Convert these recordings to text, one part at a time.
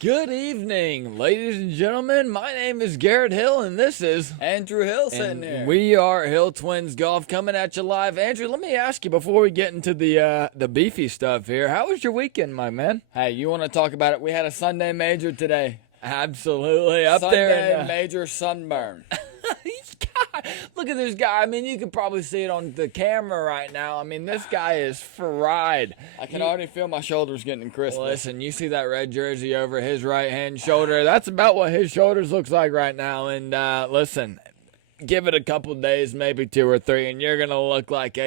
Good evening, ladies and gentlemen. My name is Garrett Hill, and this is Andrew Hill sitting here. We are Hill Twins Golf coming at you live. Andrew, let me ask you before we get into the beefy stuff here. How was your weekend, my man? Hey, you want to talk about it? We had a Sunday major today. Absolutely, up there. Sunday major sunburn. God, look at this guy. I mean, you can probably see it on the camera right now. I mean, this guy is fried. I can already feel my shoulders getting crispy. Listen, you see that red jersey over his right-hand shoulder? That's about what his shoulders looks like right now. And listen, give it a couple days, maybe 2 or 3, and you're going to look like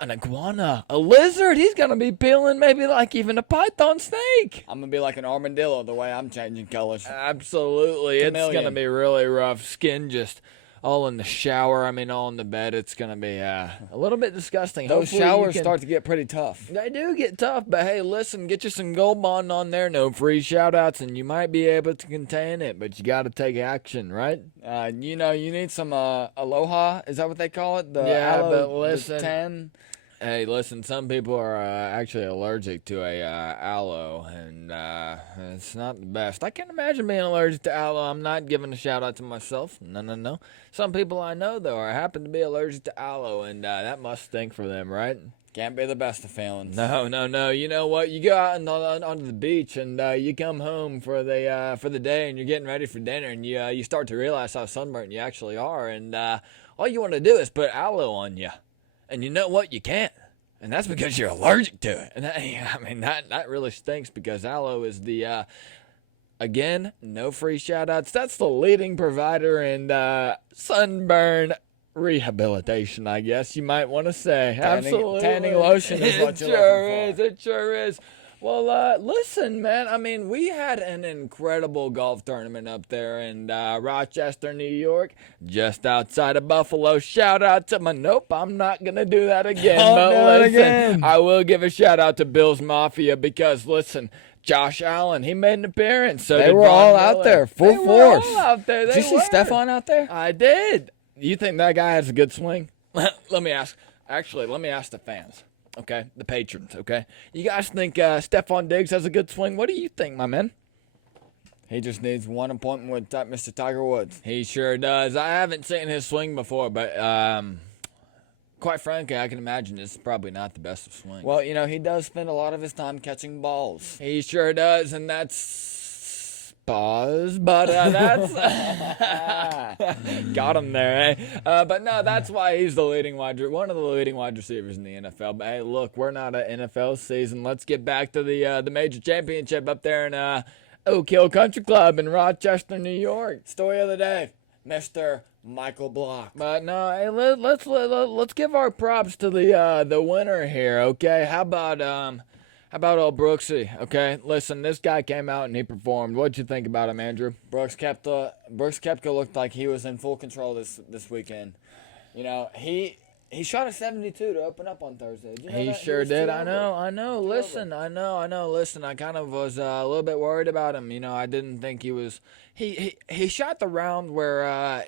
an iguana, a lizard. He's going to be peeling maybe like even a python snake. I'm going to be like an armadillo the way I'm changing colors. Absolutely. Chameleon. It's going to be really rough. Skin just all in the shower. I mean, all in the bed. It's going to be a little bit disgusting. Those showers start to get pretty tough. They do get tough, but hey, listen, get you some Gold Bond on there. No free shout-outs, and you might be able to contain it, but you got to take action, right? You need some Aloha. Is that what they call it? But listen. The 10? Hey, listen, some people are actually allergic to aloe, and it's not the best. I can't imagine being allergic to aloe. I'm not giving a shout-out to myself. No. Some people I know, though, happen to be allergic to aloe, and that must stink for them, right? Can't be the best of feelings. No. You know what? You go out onto the beach, and you come home for the day, and you're getting ready for dinner, and you start to realize how sunburnt you actually are, and all you want to do is put aloe on you. And you know what? You can't. And that's because you're allergic to it. And that really stinks because aloe is the, again, no free shout-outs. That's the leading provider in sunburn rehabilitation, I guess you might want to say. Absolutely. Tanning lotion is what you're looking for. It sure is. Well, listen, man. I mean, we had an incredible golf tournament up there in Rochester, New York, just outside of Buffalo. Shout out to my Nope, I'm not going to do that again. But listen, I will give a shout out to Bill's Mafia because, listen, Josh Allen, he made an appearance. So they were all out there, full force. They were all out there. Did you see Stefan out there? I did. You think that guy has a good swing? Let me ask the fans. Okay, the patrons, okay? You guys think Stephon Diggs has a good swing? What do you think, my man? He just needs one appointment with Mr. Tiger Woods. He sure does. I haven't seen his swing before, but quite frankly, I can imagine it's probably not the best of swings. Well, he does spend a lot of his time catching balls. He sure does, and that's... Pause, but that's got him there, eh? But no, that's why he's one of the leading wide receivers in the NFL. But hey, look, we're not an NFL season. Let's get back to the major championship up there in Oak Hill Country Club in Rochester, New York. Story of the day, Mr. Michael Block. But no, hey, let's give our props to the winner here, okay? How about old Brooksy, okay? Listen, this guy came out and he performed. What'd you think about him, Andrew? Brooks Koepka looked like he was in full control this weekend. He shot a 72 to open up on Thursday. Did you know he that? sure did. I know. I Listen, I know. Listen, I kind of was a little bit worried about him. I didn't think he was. He shot the round where,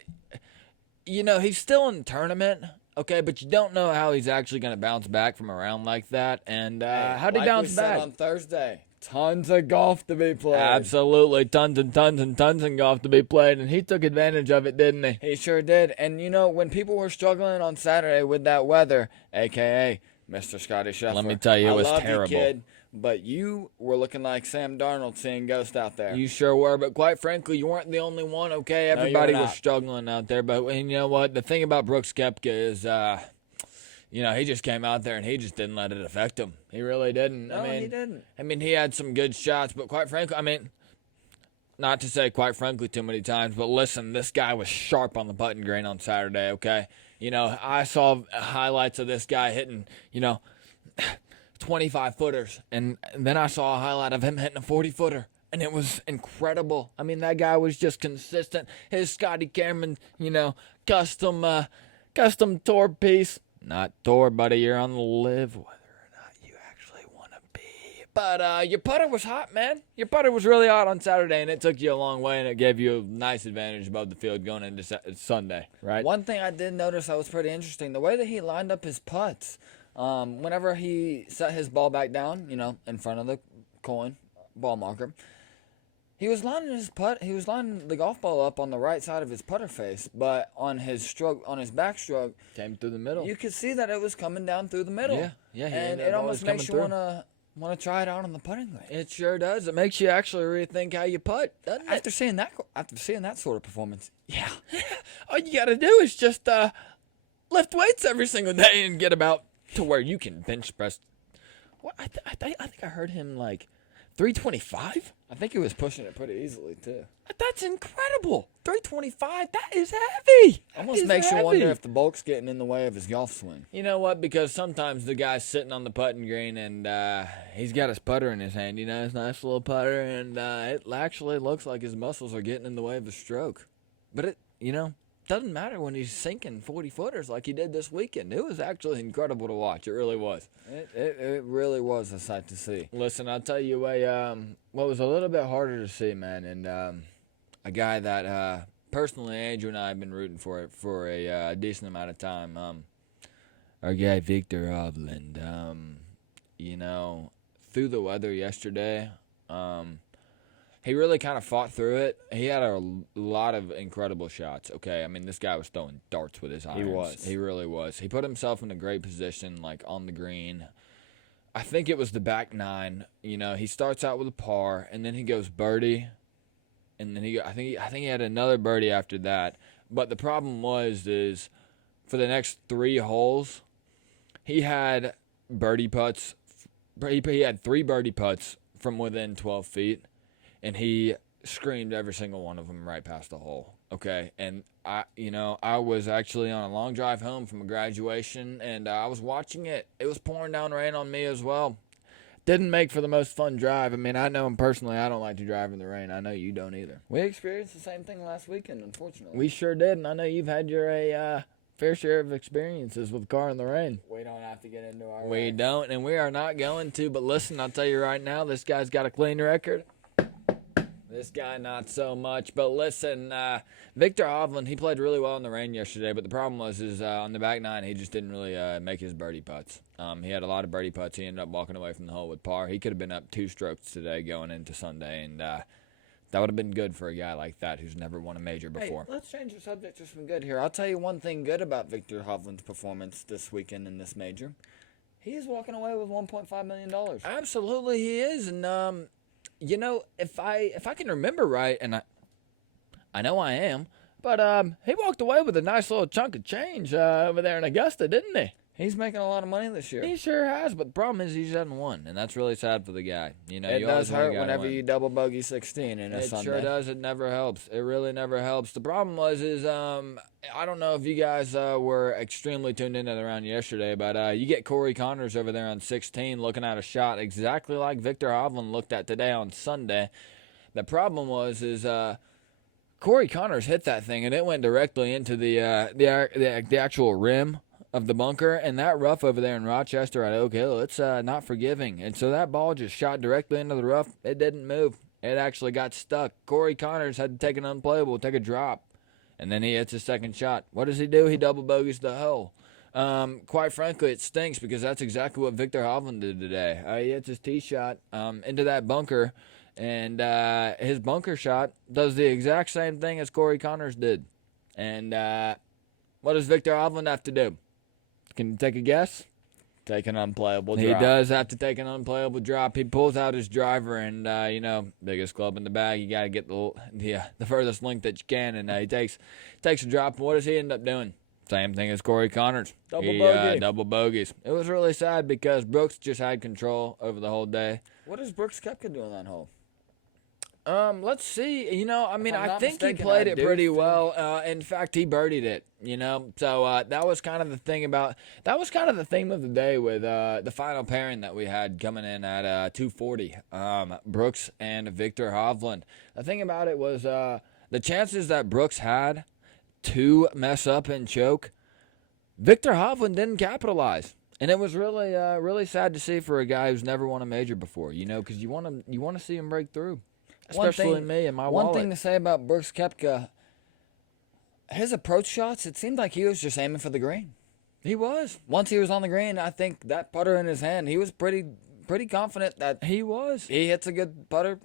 he's still in the tournament. Okay, but you don't know how he's actually going to bounce back from a round like that. And how did he bounce back? On Thursday, tons of golf to be played. Absolutely, tons and tons and tons of golf to be played, and he took advantage of it, didn't he? He sure did. And, when people were struggling on Saturday with that weather, a.k.a. Mr. Scotty Scheffler. Let me tell you, it was terrible. You, kid, but you were looking like Sam Darnold seeing ghosts out there. You sure were, but quite frankly, you weren't the only one, okay? Everybody was struggling out there, but you know what? The thing about Brooks Koepka is, he just came out there and he just didn't let it affect him. He really didn't. No, he didn't. He had some good shots, but quite frankly, not to say quite frankly too many times, but listen, this guy was sharp on the putting green on Saturday, okay? I saw highlights of this guy hitting, 25-footers, and then I saw a highlight of him hitting a 40-footer, and it was incredible. That guy was just consistent. His Scotty Cameron, custom tour piece. Not tour, buddy. You're on the live, whether or not you actually want to be. But your putter was hot, man. Your putter was really hot on Saturday, and it took you a long way, and it gave you a nice advantage above the field going into Sunday, right? One thing I did notice that was pretty interesting, the way that he lined up his putts. Whenever he set his ball back down, in front of the coin, ball marker. He was lining the golf ball up on the right side of his putter face, but on his backstroke, Came through the middle. you could see that it was coming down through the middle. Yeah, and it almost makes you want to try it out on the putting green. It sure does. It makes you actually rethink how you putt, doesn't it? After seeing that sort of performance, yeah. All you got to do is just lift weights every single day and get about to where you can bench press. What I think I heard him like 325. I think he was pushing it pretty easily too. That's incredible. 325. That is heavy. Almost makes you wonder if the bulk's getting in the way of his golf swing. You know what? Because sometimes the guy's sitting on the putting green and he's got his putter in his hand. You know, his nice little putter, and it actually looks like his muscles are getting in the way of his stroke. But it, doesn't matter when he's sinking 40-footers like he did this weekend. It was actually incredible to watch. It really was. It really was a sight to see. Listen, I'll tell you what was a little bit harder to see, man, and a guy that personally Andrew and I have been rooting for a decent amount of time. Our guy Victor Hovland, through the weather yesterday, he really kind of fought through it. He had a lot of incredible shots. Okay, I mean, this guy was throwing darts with his irons. He was. He really was. He put himself in a great position, like on the green. I think it was the back nine. He starts out with a par, and then he goes birdie, and then I think he had another birdie after that. But the problem is for the next 3 holes, he had birdie putts. He had 3 birdie putts from within 12 feet. And he screamed every single one of them right past the hole. Okay, and I was actually on a long drive home from a graduation, and I was watching it. It was pouring down rain on me as well. Didn't make for the most fun drive. I mean, I know him personally. I don't like to drive in the rain. I know you don't either. We experienced the same thing last weekend, unfortunately. We sure did, and I know you've had your fair share of experiences with a car in the rain. We don't have to get into our We race. don't, and we are not going to. But listen, I'll tell you right now, this guy's got a clean record. This guy, not so much. But listen, Victor Hovland, he played really well in the rain yesterday. But the problem was on the back nine, he just didn't really make his birdie putts. He had a lot of birdie putts. He ended up walking away from the hole with par. He could have been up 2 strokes today going into Sunday. And that would have been good for a guy like that who's never won a major before. Hey, let's change the subject to some good here. I'll tell you one thing good about Victor Hovland's performance this weekend in this major. He is walking away with $1.5 million. Absolutely, he is. And, if I can remember right, and I know I am, but he walked away with a nice little chunk of change over there in Augusta, didn't he? He's making a lot of money this year. He sure has, but the problem is he hasn't won, and that's really sad for the guy. It does hurt whenever you double bogey 16 in a Sunday. It sure does. It never helps. It really never helps. The problem is I don't know if you guys were extremely tuned in at the round yesterday, but you get Corey Connors over there on 16 looking at a shot exactly like Victor Hovland looked at today on Sunday. The problem was Corey Connors hit that thing, and it went directly into the actual rim of the bunker, and that rough over there in Rochester at Oak Hill, it's not forgiving. And so that ball just shot directly into the rough. It didn't move. It actually got stuck. Corey Connors had to take an unplayable, take a drop, and then he hits his second shot. What does he do? He double bogeys the hole. Quite frankly, it stinks because that's exactly what Victor Hovland did today. He hits his tee shot into that bunker, and his bunker shot does the exact same thing as Corey Connors did. And what does Victor Hovland have to do? Can you take a guess? Take an unplayable drop. He does have to take an unplayable drop. He pulls out his driver, and biggest club in the bag. You got to get the furthest link that you can, and he takes a drop. And what does he end up doing? Same thing as Corey Connors. Double bogeys. It was really sad because Brooks just had control over the whole day. What does Brooks Koepka do on that hole? Let's see. I think he played it pretty well. In fact, he birdied it. So that was kind of the thing the theme of the day with the final pairing that we had coming in at 240. Brooks and Victor Hovland. The thing about it was the chances that Brooks had to mess up and choke, Victor Hovland didn't capitalize. And it was really really sad to see for a guy who's never won a major before. Because you want to see him break through. Especially me and my wallet. One thing to say about Brooks Koepka, his approach shots, it seemed like he was just aiming for the green. He was. Once he was on the green, I think that putter in his hand, he was pretty pretty confident that He was. he hits a good putter,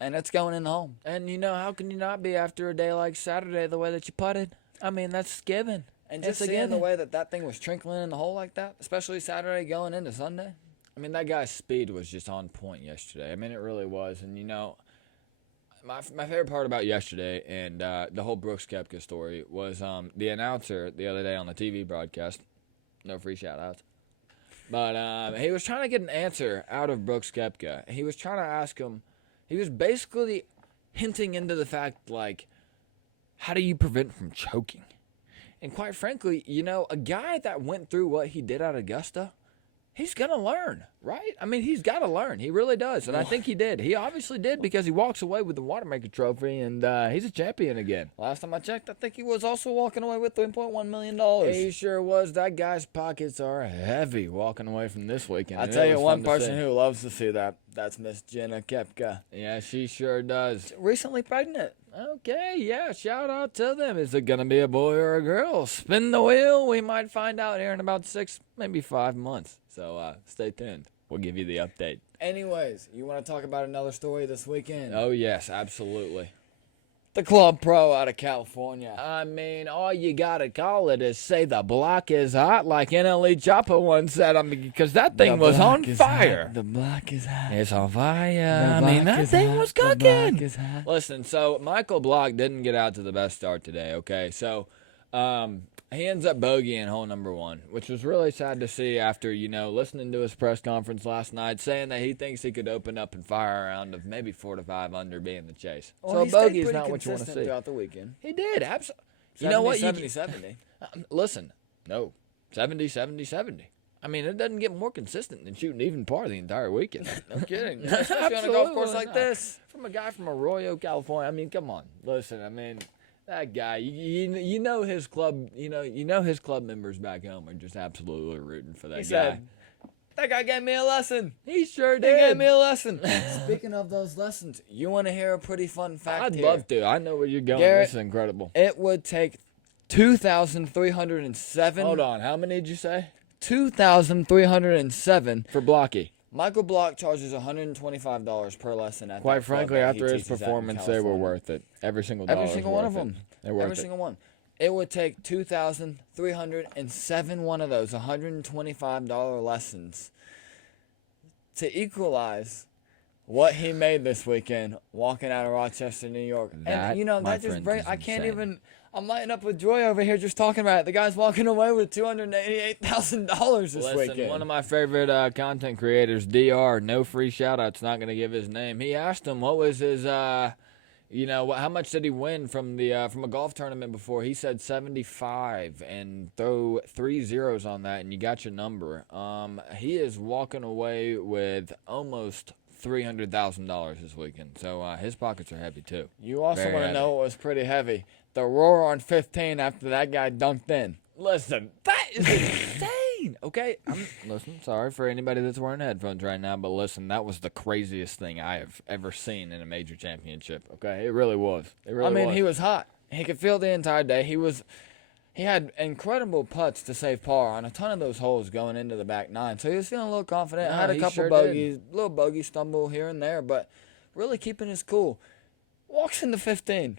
and it's going in the home. And, how can you not be after a day like Saturday the way that you putted? I mean, that's given. And just seeing the way that thing was trickling in the hole like that, especially Saturday going into Sunday. I mean, that guy's speed was just on point yesterday. I mean, it really was. And, my favorite part about yesterday and the whole Brooks Koepka story was the announcer the other day on the TV broadcast. No free shout-outs. But he was trying to get an answer out of Brooks Koepka. He was trying to ask him, he was basically hinting into the fact, like, how do you prevent from choking? And quite frankly, a guy that went through what he did at Augusta, he's going to learn, right? I mean, he's got to learn. He really does. And I think he did. He obviously did because he walks away with the Watermaker Trophy, and he's a champion again. Last time I checked, I think he was also walking away with $3.1 million. He sure was. That guy's pockets are heavy walking away from this weekend. I'll tell you one person who loves to see that. That's Miss Jenna Koepka. Yeah, she sure does. Recently pregnant. Okay, yeah, shout out to them. Is it going to be a boy or a girl? Spin the wheel. We might find out here in about 6, maybe 5 months. So stay tuned. We'll give you the update. Anyways, you want to talk about another story this weekend? Oh, yes, absolutely. The Club Pro out of California. I mean, all you got to call it is say the block is hot, like NLE Chopper once said. I mean, because that thing was on fire. The block is hot. It's on fire. I mean, that thing was cooking. The block is hot. Listen, so Michael Block didn't get out to the best start today, okay? So he ends up bogeying hole number 1, which was really sad to see after, listening to his press conference last night, saying that he thinks he could open up and fire a round of maybe 4 to 5 under being the chase. Well, so bogey is not what you want to see. Throughout the weekend. He did, absolutely. You know what? 70. Listen, no, 70, 70, 70. I mean, it doesn't get more consistent than shooting even par the entire weekend. No kidding. Especially on a golf course like this. From a guy from Arroyo, California. I mean, come on. Listen, I mean, that guy, you know his club, his club members back home are just absolutely rooting for that guy. Said, that guy gave me a lesson. He sure did. He gave me a lesson. Speaking of those lessons, you want to hear a pretty fun fact I'd here? love to. I know where you're going. Garrett, this is incredible. It would take 2,307. Hold on. How many did you say? 2,307 for Blockie. Michael Block charges $125 per lesson. At Quite that club frankly, that after he his teaches at in performance, they were California. worth it. Every single dollar. Every single one of them. They're worth Every single one. It would take 2,307 one of those $125 lessons to equalize what he made this weekend walking out of Rochester, New York. That, and my that just friends, breaks. is I can't insane. even. I'm lighting up with joy over here just talking about it. The guy's walking away with $288,000 this weekend. One of my favorite content creators, DR, no free shout-outs, not going to give his name. He asked him what was his, how much did he win from a golf tournament before? He said 75, and throw 3 zeros on that, and you got your number. He is walking away with almost $300,000 this weekend, so his pockets are heavy too. You also Very want to heavy. know what was pretty heavy? The roar on 15 after that guy dunked in. Listen, that is insane. Okay, listen. Sorry for anybody that's wearing headphones right now, but listen, that was the craziest thing I have ever seen in a major championship. Okay, it really was. It really was. He was hot. He could feel the entire day. He had incredible putts to save par on a ton of those holes going into the back 9. So he was feeling a little confident. No, had a he couple sure bogeys, little bogey stumble here and there, but really keeping his cool. Walks into 15.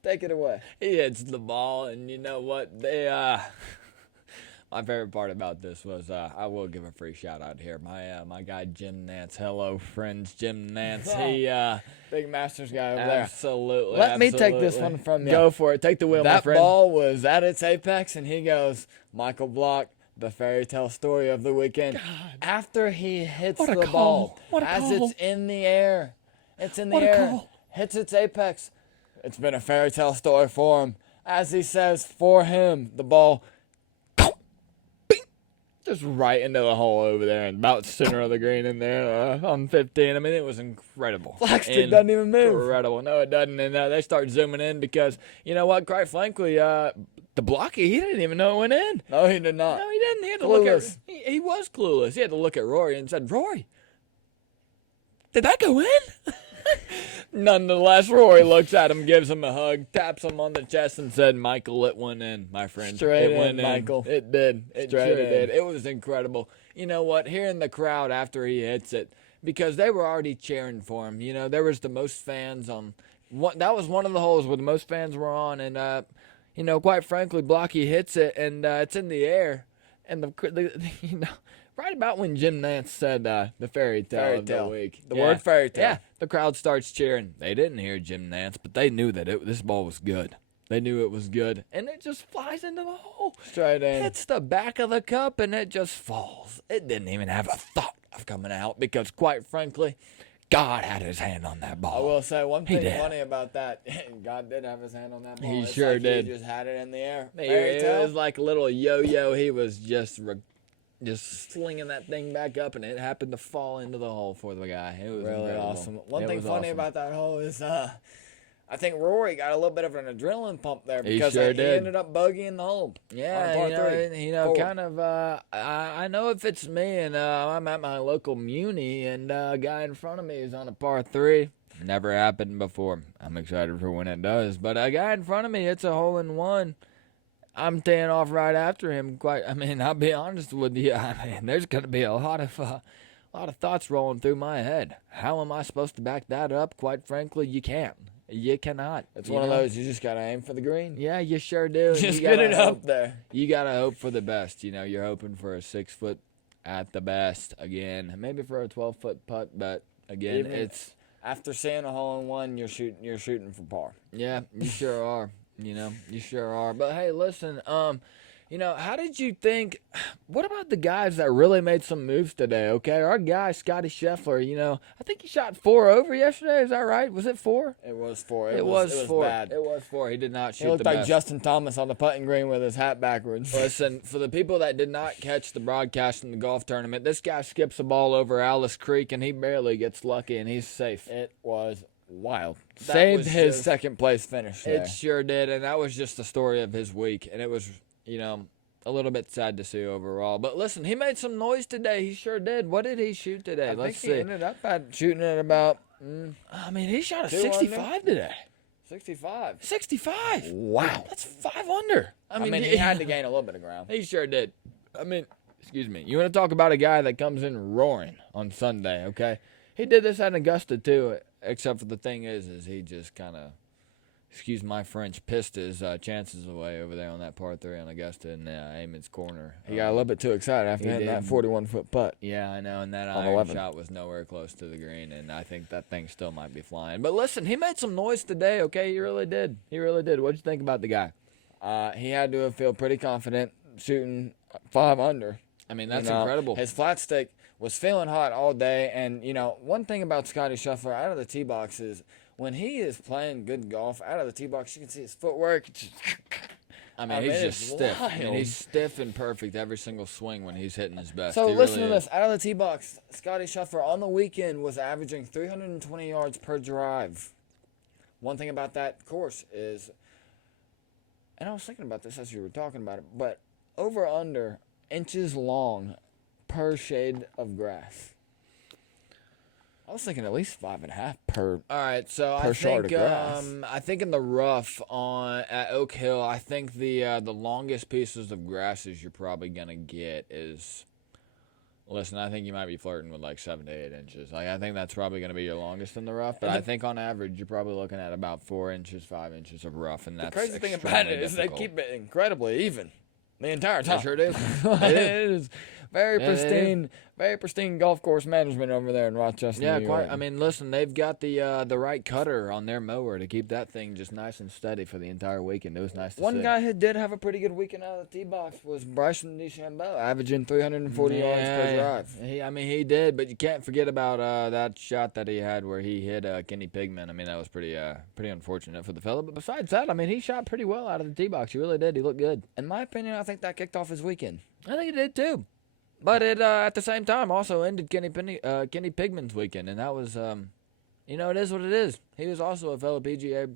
Take it away. He hits the ball, and you know what? They my favorite part about this was I will give a free shout out here. My guy Jim Nance. Hello, friends, Jim Nance. He Big Masters guy over there. absolutely. Let me take this one from you. Go for it. Take the wheel, my That friend. ball was at its apex, and he goes, Michael Block, the fairy tale story of the weekend. God. After he hits What a the call. ball, What a as call. it's in the air, What a call. hits its apex. It's been a fairy tale story for him. As he says, for him, the ball Just right into the hole over there and about center of the green in there on 15. I mean, it was incredible. Blackstick doesn't even move. Incredible. No, it doesn't. And they start zooming in because, you know what, quite frankly, the Blockie, he didn't even know it went in. No, he did not. No, he didn't. He had to look at. Clueless. He was clueless. He had to look at Rory and said, "Rory, did that go in?" Nonetheless, Rory looks at him, gives him a hug, taps him on the chest, and said, "Michael, it went in, my friend. Straight it in, went Michael. It did. It Straight sure in. did. It was incredible. You know what? Hearing the crowd after he hits it, because they were already cheering for him. You know, there was the most fans on. That was one of the holes where the most fans were on, and you know, quite frankly, Blockie hits it, and it's in the air, and you know. Right about when Jim Nance said the fairy tale of the week. The word fairy tale. Yeah, the crowd starts cheering. They didn't hear Jim Nance, but they knew that this ball was good. They knew it was good. And it just flies into the hole. Straight in. Hits the back of the cup, and it just falls. It didn't even have a thought of coming out because, quite frankly, God had his hand on that ball. I will say one thing did. funny about that. God did have his hand on that ball. He It's sure like did. He just had it in the air. It was like a little yo-yo. He was just slinging that thing back up, and it happened to fall into the hole for the guy. It was really incredible. awesome. One thing funny about that hole is I think Rory got a little bit of an adrenaline pump there because sure he did. ended up bogeying the hole. Yeah, on par three. kind of. I know if it's me, and I'm at my local muni, and a guy in front of me is on a par 3. Never happened before. I'm excited for when it does. But a guy in front of me hits a hole in one. I'm teeing off right after him. I'll be honest with you. There's going to be a lot of thoughts rolling through my head. How am I supposed to back that up? Quite frankly, you can't. You cannot. It's one of those, you just got to aim for the green. Yeah, you sure do. Just get it up there. You got to hope for the best. You know, you're hoping for a 6-foot at the best again. Maybe for a 12-foot putt, but again, it's... After seeing a hole in one, you're shooting for par. Yeah, you sure are. You know, you sure are. But hey, listen, you know, how did you think, what about the guys that really made some moves today, okay? Our guy, Scotty Scheffler, you know, I think he shot 4 over yesterday, is that right? Was it 4? It was 4. It was 4. Bad. It was 4. He did not shoot He looked the like best. Justin Thomas on the putting green with his hat backwards. Listen, for the people that did not catch the broadcast in the golf tournament, this guy skips a ball over Alice Creek, and he barely gets lucky, and he's safe. It was wild. Saved his second place finish there. It sure did, and that was just the story of his week, and it was, you know, a little bit sad to see overall. But listen, he made some noise today. He sure did. What did he shoot today? Let's see. He ended up shooting at about... he shot a 65 today. 65. 65. Wow. That's 5 under. He had to gain a little bit of ground. He sure did. Excuse me. You want to talk about a guy that comes in roaring on Sunday, okay? He did this at Augusta, too, except for the thing is he just kind of, excuse my French, pissed his chances away over there on that par 3 on Augusta in Amon's corner. He got a little bit too excited after hitting that 41-foot putt. Yeah, I know, and that iron shot was nowhere close to the green, and I think that thing still might be flying. But listen, he made some noise today, okay? He really did. He really did. What'd you think about the guy? He had to feel pretty confident shooting 5 under. That's incredible. His flat stick was feeling hot all day, and, you know, one thing about Scotty Scheffler out of the tee box is when he is playing good golf out of the tee box, you can see his footwork. He's just stiff. He's stiff and perfect every single swing when he's hitting his best. So listen to this. Out of the tee box, Scotty Scheffler on the weekend was averaging 320 yards per drive. One thing about that course is, and I was thinking about this as you were talking about it, but over under inches long per shade of grass. I was thinking at least 5.5 per. All right, so I think in the rough at Oak Hill, I think the longest pieces of grasses you're probably gonna get is. Listen, I think you might be flirting with like 7 to 8 inches. Like, I think that's probably going to be your longest in the rough. But I think on average, you're probably looking at about 4 inches, 5 inches of rough, and that's the crazy thing about it is they keep it incredibly even the entire time. They sure do. It is very pristine, very pristine golf course management over there in Rochester. Yeah, New York. quite. Listen, they've got the right cutter on their mower to keep that thing just nice and steady for the entire weekend. It was nice to see. One guy who did have a pretty good weekend out of the tee box was Bryson DeChambeau, averaging 340 yards per drive. He did, but you can't forget about that shot that he had where he hit Kenny Pigman. That was pretty unfortunate for the fella. But besides that, he shot pretty well out of the tee box. He really did. He looked good. In my opinion, I think that kicked off his weekend. I think it did too. But it at the same time also ended Kenny Pigman's weekend, and that was, it is what it is. He was also a fellow PGA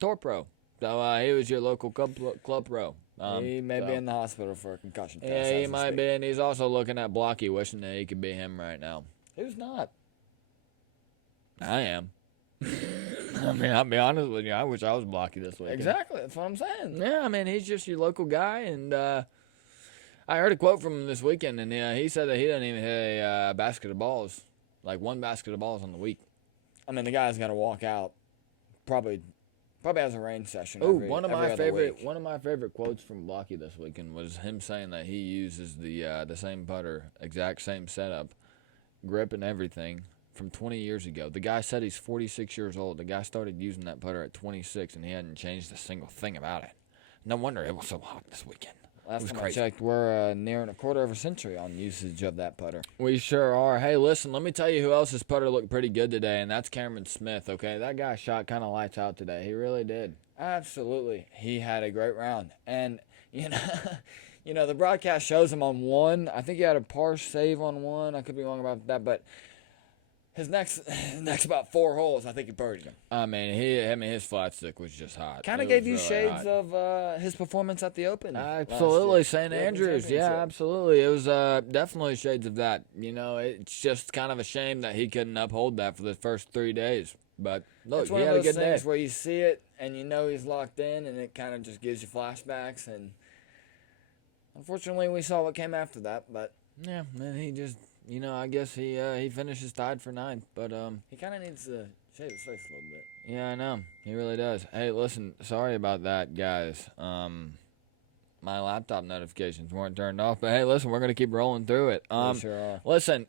tour pro, so he was your local club pro. He may be in the hospital for a concussion test. Yeah, he might be, and he's also looking at Blockie, wishing that he could be him right now. Who's not? I am. I mean, I'll be honest with you. I wish I was Blockie this weekend. Exactly. That's what I'm saying. Yeah, I mean, he's just your local guy, and I heard a quote from him this weekend, and he said that he doesn't even hit a basket of balls, like one basket of balls on the week. I mean, the guy's got to walk out. Probably has a range session. Oh, every one of other my favorite quotes from Blockie this weekend was him saying that he uses the same putter, exact same setup, grip and everything from 20 years ago. The guy said he's 46 years old. The guy started using that putter at 26, and he hadn't changed a single thing about it. No wonder it was so hot this weekend. Last time crazy. I checked, we're nearing a quarter of a century on usage of that putter. We sure are. Hey, listen, let me tell you who else's putter looked pretty good today, and that's Cameron Smith, okay? That guy shot kind of lights out today. He really did. Absolutely. He had a great round. And, the broadcast shows him on one. I think he had a par save on one. I could be wrong about that, but his next about 4 holes, I think he birdied him. I mean, his flat stick was just hot. Kind of gave you really shades of his performance at the Open. Absolutely, St. Andrews. Yeah, absolutely. It was definitely shades of that. It's just kind of a shame that he couldn't uphold that for the first 3 days. But look, it's one he of had those a good day. things where you see it and he's locked in, and it kind of just gives you flashbacks. And unfortunately, we saw what came after that. But yeah, man, he just. I guess he finishes tied for 9th, but he kind of needs to shave his face a little bit. Yeah, I know. He really does. Hey, listen, sorry about that, guys. My laptop notifications weren't turned off, but hey, listen, we're going to keep rolling through it. We sure are. Listen,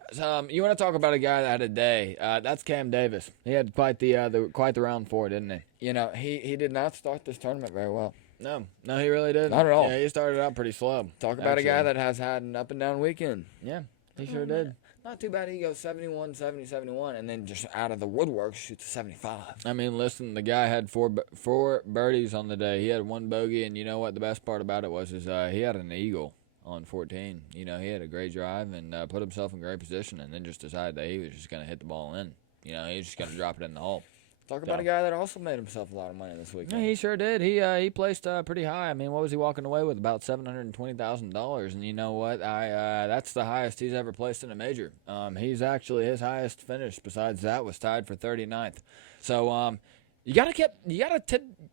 you want to talk about a guy that had a day. That's Cam Davis. He had quite the round 4, didn't he? He did not start this tournament very well. No, he really didn't. Not at all. Yeah, he started out pretty slow. Talk about a guy that has had an up and down weekend. Yeah. He sure did. Not too bad. He goes 71, 70, 71, and then just out of the woodwork shoots a 75. I mean, listen, the guy had four birdies on the day. He had 1 bogey, and you know what? The best part about it was he had an eagle on 14. He had a great drive and put himself in great position, and then just decided that he was just going to hit the ball in. He was just going to drop it in the hole. Talk about a guy that also made himself a lot of money this weekend. Yeah, he sure did. He placed pretty high. I mean, what was he walking away with? About $720,000. And you know what? That's the highest he's ever placed in a major. He's actually his highest finish besides that was tied for 39th. So you gotta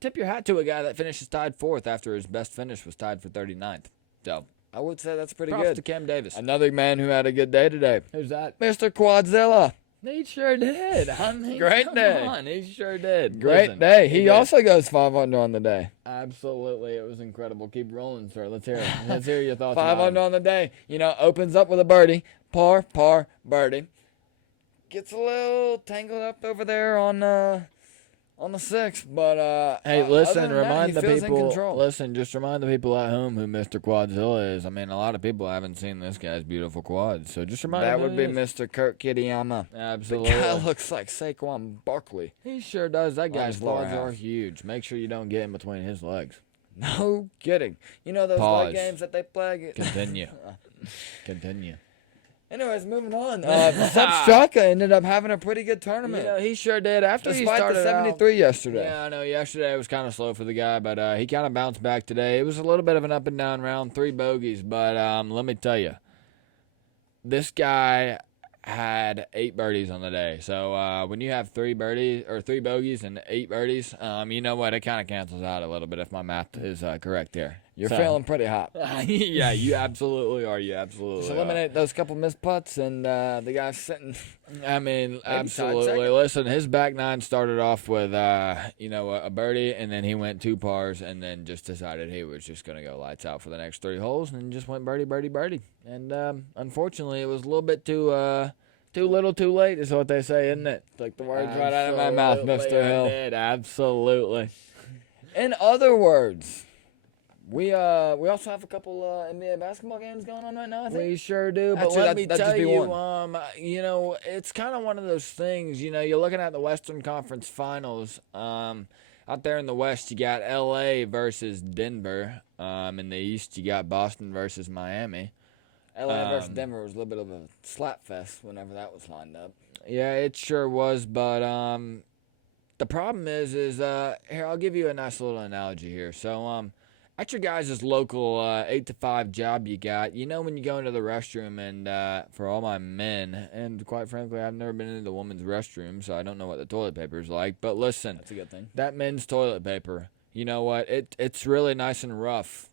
tip your hat to a guy that finishes tied 4th after his best finish was tied for 39th. So I would say that's pretty props good. to Cam Davis. Another man who had a good day today. Who's that? Mr. Quadzilla. He sure did. I mean, great day. Come on, he sure did. Great day. He also goes 5 under on the day. Absolutely, it was incredible. Keep rolling, sir. Let's hear it. Let's hear your thoughts. 5 under on the day. Opens up with a birdie. Par, birdie. Gets a little tangled up over there on the 6th, but hey, listen, other than remind that, the he feels in people. control. Listen, just remind the people at home who Mr. Quadzilla is. I mean, a lot of people haven't seen this guy's beautiful quads, so just remind them. That would be Mr. Kurt Kitayama. Absolutely. The guy looks like Saquon Barkley. He sure does. That guy's his lower quads half. are huge. Make sure you don't get in between his legs. No kidding. Those Pause. leg games that they play? Continue. Continue. Anyways, moving on. Sepp Straka ended up having a pretty good tournament. He sure did. After he Despite started the 73 yesterday. Yeah, I know. Yesterday was kind of slow for the guy, but he kind of bounced back today. It was a little bit of an up and down round, 3 bogeys, but let me tell you, this guy had 8 birdies on the day. So when you have 3 bogeys and 8 birdies, you know what? It kind of cancels out a little bit if my math is correct here. You're feeling pretty hot. Yeah, you absolutely are. You absolutely Just are. eliminate those couple missed putts, and the guy's sitting. I mean, tied absolutely. second. Listen, his back 9 started off with, a birdie, and then he went 2 pars, and then just decided he was just going to go lights out for the next 3 holes, and just went birdie, birdie, birdie. And unfortunately, it was a little bit too little, too late, is what they say, isn't it? Took the words right out of my mouth, Mr. Hill. I did, absolutely. In other words, we also have a couple NBA basketball games going on right now, I think. We sure do, but Actually, let me that'd tell just be you, one. it's kind of one of those things, you're looking at the Western Conference Finals. Out there in the West, you got LA versus Denver. In the East, you got Boston versus Miami. LA versus Denver was a little bit of a slap fest whenever that was lined up. Yeah, it sure was, but the problem is here, I'll give you a nice little analogy here. So, at your guys' local 8 to 5 job you got, when you go into the restroom, and for all my men, and quite frankly, I've never been into the women's restroom, so I don't know what the toilet paper is like. But listen, That's a good thing. that men's toilet paper, you know what? It's really nice and rough.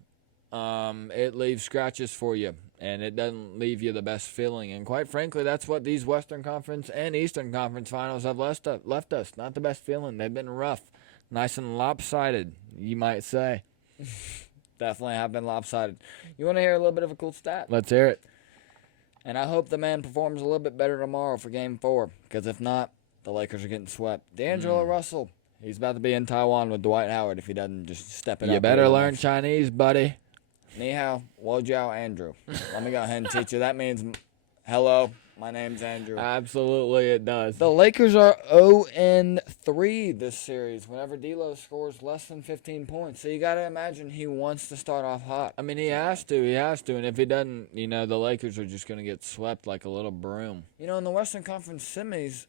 It leaves scratches for you, and it doesn't leave you the best feeling. And quite frankly, that's what these Western Conference and Eastern Conference finals have left us. Not the best feeling. They've been rough, nice and lopsided, you might say. Definitely have been lopsided. You want to hear a little bit of a cool stat? Let's hear it. And I hope the man performs a little bit better tomorrow for Game 4, because if not, the Lakers are getting swept. D'Angelo Russell, he's about to be in Taiwan with Dwight Howard if he doesn't just step it up. You better learn Chinese, buddy. Ni hao, wo jiao, Andrew. Let me go ahead and teach you. That means, hello, my name's Andrew. Absolutely, it does. The Lakers are 0-3 this series whenever D'Lo scores less than 15 points. So you got to imagine he wants to start off hot. I mean, he has to. And if he doesn't, the Lakers are just going to get swept like a little broom. In the Western Conference semis,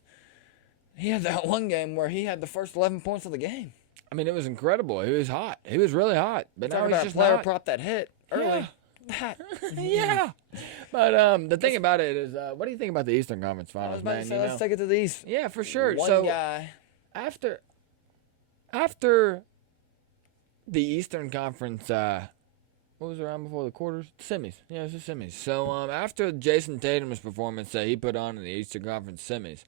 he had that one game where he had the first 11 points of the game. I mean, it was incredible. He was hot. He was really hot. But now he's just player not. prop that hit early. Yeah. Yeah. But the thing about it is, what do you think about the Eastern Conference I was Finals, about to man? say, let's take it to the East. Yeah, for sure. One guy. After the Eastern Conference, what was around before the quarters? Semis. Yeah, it was the semis. So after Jason Tatum's performance that he put on in the Eastern Conference semis,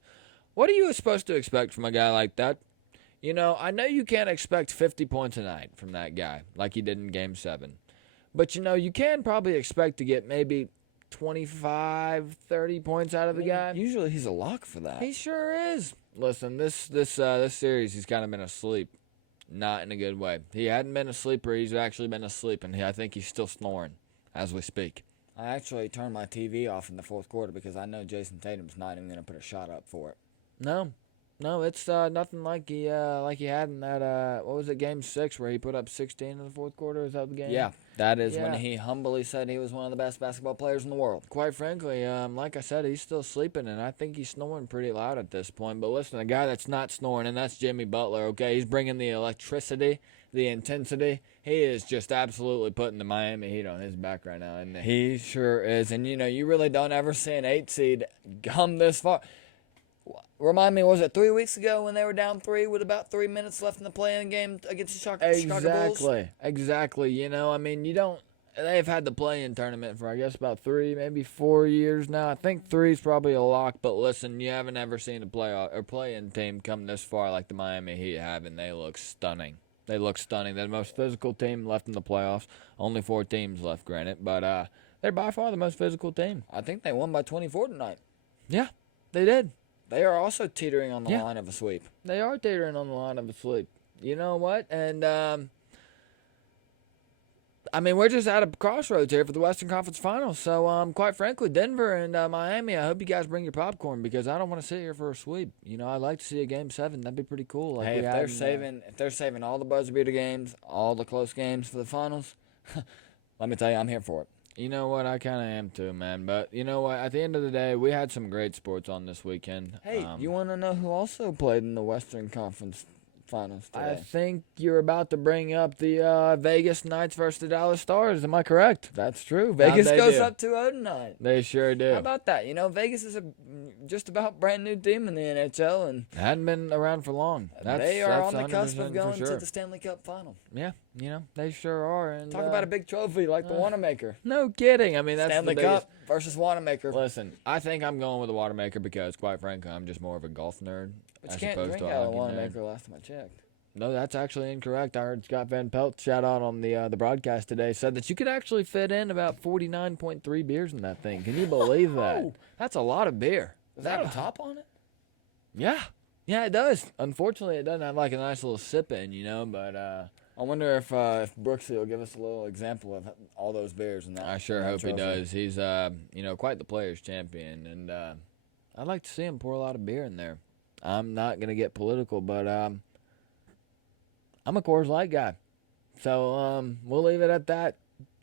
what are you supposed to expect from a guy like that? I know you can't expect 50 points a night from that guy like he did in Game 7. But, you can probably expect to get maybe 25, 30 points out of the guy. Usually he's a lock for that. He sure is. Listen, this series he's kind of been asleep. Not in a good way. He hadn't been asleep, or he's actually been asleep, and I think he's still snoring as we speak. I actually turned my TV off in the fourth quarter because I know Jason Tatum's not even going to put a shot up for it. No, it's nothing like he had in that what was it, Game 6 where he put up 16 in the fourth quarter. Is that the game? Yeah, that is when he humbly said he was one of the best basketball players in the world. Quite frankly, like I said, he's still sleeping, and I think he's snoring pretty loud at this point. But listen, a guy that's not snoring, and that's Jimmy Butler. Okay, he's bringing the electricity, the intensity. He is just absolutely putting the Miami Heat on his back right now, isn't he? He sure is, and you really don't ever see an 8 seed come this far. Remind me, was it 3 weeks ago when they were down 3 with about 3 minutes left in the play-in game against the Chicago Bulls? Exactly. I mean, they've had the play-in tournament for, I guess, about 3, maybe 4 years now. I think 3 is probably a lock, but listen, you haven't ever seen a play-in team come this far like the Miami Heat have, and they look stunning. They're the most physical team left in the playoffs. Only 4 teams left, granted, but they're by far the most physical team. I think they won by 24 tonight. Yeah, they did. They are also teetering on the line of a sweep. They are teetering on the line of a sweep. You know what? And, I mean, we're just at a crossroads here for the Western Conference Finals. So, quite frankly, Denver and Miami, I hope you guys bring your popcorn because I don't want to sit here for a sweep. I'd like to see a Game 7. That'd be pretty cool. Like if they're saving all the buzzer beater games, all the close games for the finals, let me tell you, I'm here for it. You know what? I kind of am too, man. But you know what? At the end of the day, we had some great sports on this weekend. Hey, you want to know who also played in the Western Conference Finals today? I think you're about to bring up the Vegas Knights versus the Dallas Stars. Am I correct? That's true. Vegas goes do. up 2-0 tonight. They sure do. How about that? Vegas is a just about brand new team in the NHL, and hadn't been around for long. They are on the cusp of going to the Stanley Cup final. Yeah, they sure are. And talk about a big trophy like the Wanamaker. No kidding. I mean, that's Stanley the biggest. Cup versus Wanamaker. Listen, I think I'm going with the Wanamaker because, quite frankly, I'm just more of a golf nerd. But you can't drink out of Wanamaker last time I checked. No, that's actually incorrect. I heard Scott Van Pelt shout out on the broadcast today said that you could actually fit in about 49.3 beers in that thing. Can you believe that? That's a lot of beer. Is that a top on it? Yeah, it does. Unfortunately, it doesn't have like a nice little sip in, but I wonder if Brooksy will give us a little example of all those beers and that. I sure hope he does. He's quite the players champion, and I'd like to see him pour a lot of beer in there. I'm not gonna get political, but I'm a Coors Light guy, so we'll leave it at that.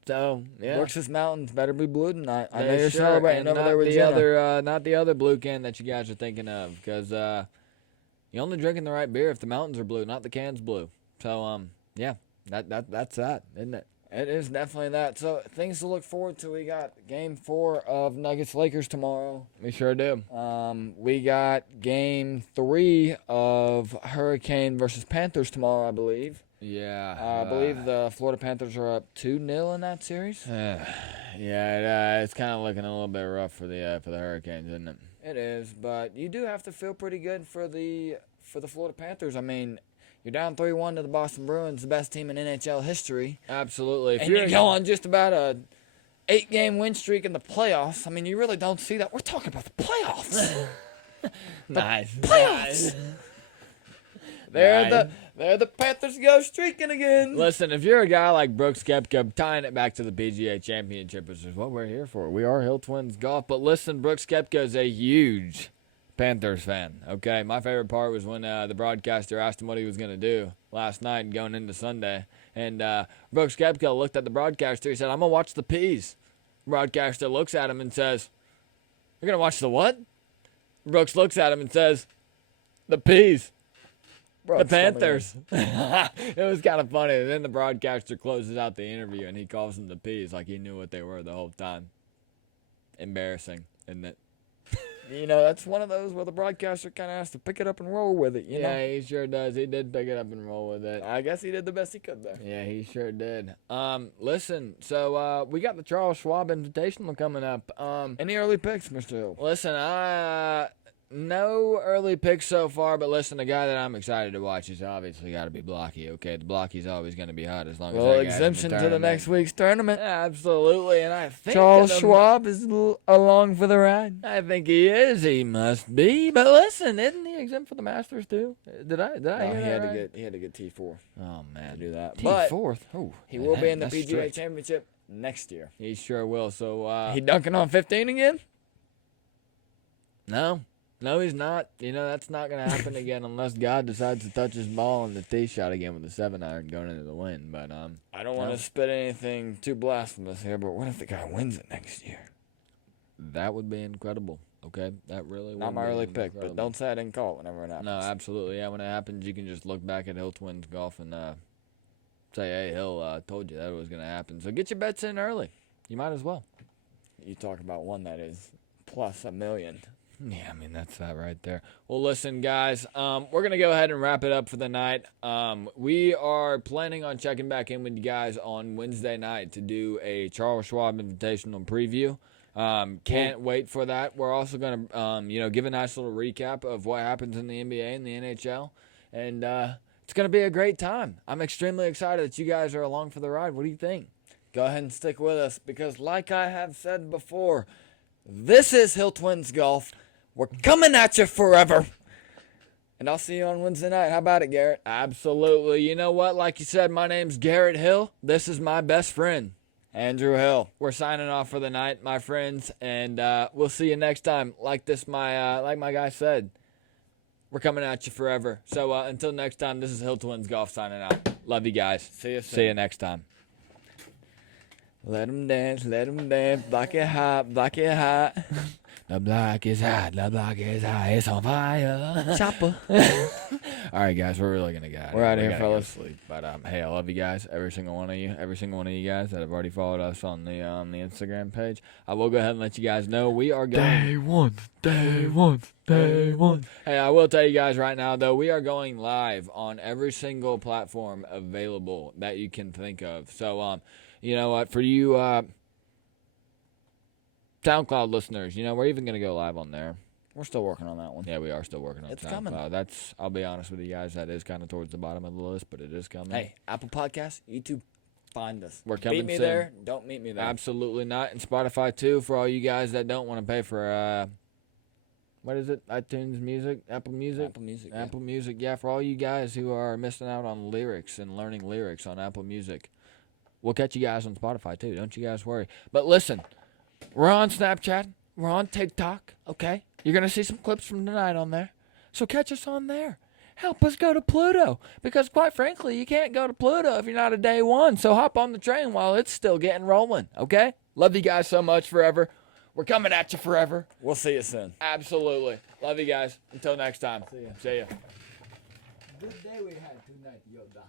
So yeah, Brooks's Mountains better be blue tonight. I know They you're sure, celebrating and over there with not the other blue can that you guys are thinking of, because you're only drinking the right beer if the mountains are blue, not the cans blue. So yeah, that's that, isn't it? It is definitely that. So things to look forward to. We got Game 4 of Nuggets-Lakers tomorrow. We sure do. We got Game 3 of Hurricane versus Panthers tomorrow, I believe. Yeah. I believe the Florida Panthers are up 2-0 in that series. Yeah, it's kind of looking a little bit rough for the Hurricanes, isn't it? It is, but you do have to feel pretty good for the Florida Panthers. I mean, you're down 3-1 to the Boston Bruins, the best team in NHL history. Absolutely. And you go on just about a 8-game win streak in the playoffs. I mean, you really don't see that. We're talking about the playoffs. Nice. Playoffs. There the Panthers go streaking again. Listen, if you're a guy like Brooks Koepka, tying it back to the PGA Championship, which is what we're here for. We are Hill Twins Golf. But listen, Brooks Koepka is a huge Panthers fan, okay? My favorite part was when the broadcaster asked him what he was going to do last night and going into Sunday. And Brooks Koepka looked at the broadcaster. He said, I'm going to watch the Peas. Broadcaster looks at him and says, you're going to watch the what? Brooks looks at him and says, the Peas. Bro, The Panthers. It was kind of funny. And then the broadcaster closes out the interview and he calls them the Peas like he knew what they were the whole time. Embarrassing, isn't it? You know, that's one of those where the broadcaster kind of has to pick it up and roll with it, you know? Yeah, he sure does. He did pick it up and roll with it. I guess he did the best he could there. Yeah, he sure did. Listen, so we got the Charles Schwab Invitational coming up. Any early picks, Mr. Hill? Listen, no early picks so far, but listen, the guy that I'm excited to watch is obviously got to be Blockie, okay? The Blockie's always going to be hot as long as Well, that guy's in the exemption to the tournament. next week's tournament. Absolutely, and I think Charles that Schwab is along for the ride. I think he is. He must be. But listen, isn't he exempt for the Masters too? Did I No, hear he that had right? to get T4 Oh man, to do that. T But fourth. Oh, he will be in the that's PGA strict. Championship next year. He sure will. So He dunking on 15 again? no, he's not. You know that's not gonna happen again unless God decides to touch his ball on the tee shot again with a 7-iron going into the wind. But I don't want to spit anything too blasphemous here, but what if the guy wins it next year? that would be incredible. Okay, that really would Not my be early pick, incredible. but don't say I didn't call it whenever it happens. No, absolutely. Yeah, when it happens, you can just look back at Hill Twins Golf and say, "Hey, Hill, told you that was gonna happen." So get your bets in early. You might as well. You talk about one that is plus $1 million. Yeah, I mean, that's that right there. Well, listen, guys, we're going to go ahead and wrap it up for the night. We are planning on checking back in with you guys on Wednesday night to do a Charles Schwab Invitational preview. Can't wait for that. We're also going to, give a nice little recap of what happens in the NBA and the NHL. And it's going to be a great time. I'm extremely excited that you guys are along for the ride. What do you think? Go ahead and stick with us because like I have said before, this is Hill Twins Golf. We're coming at you forever. And I'll see you on Wednesday night. How about it, Garrett? Absolutely. You know what? Like you said, my name's Garrett Hill. This is my best friend, Andrew Hill. We're signing off for the night, my friends, and we'll see you next time. Like my guy said, we're coming at you forever. So until next time, this is Hill Twins Golf signing out. Love you guys. See you soon. See you next time. Let 'em dance, block it hot, block it hot. The block is hot, it's on fire. Chopper. All right, guys, we're really gonna get We're outta here, gotta go to fellas. sleep. But hey, I love you guys, every single one of you guys that have already followed us on the Instagram page. I will go ahead and let you guys know we are going. Day one. Hey, I will tell you guys right now though, we are going live on every single platform available that you can think of. So you know what, for you SoundCloud listeners, we're even gonna go live on there. We're still working on that one. Yeah, we are still working on It's SoundCloud. coming. I'll be honest with you guys, that is kind of towards the bottom of the list, but it is coming. Hey, Apple Podcasts, YouTube, find us. We're coming Meet me soon. there. Don't meet me there. Absolutely not. And Spotify too, for all you guys that don't want to pay for what is it? iTunes Music, Apple Music. Apple Music. yeah. Apple Music, yeah, for all you guys who are missing out on lyrics and learning lyrics on Apple Music. We'll catch you guys on Spotify too, don't you guys worry. But listen, we're on Snapchat, we're on TikTok, okay? You're going to see some clips from tonight on there. So catch us on there. Help us go to Pluto. Because quite frankly, you can't go to Pluto if you're not a day one. So hop on the train while it's still getting rolling, okay? Love you guys so much forever. We're coming at you forever. We'll see you soon. Absolutely. Love you guys. Until next time. See ya. Good day we had tonight, Yoda.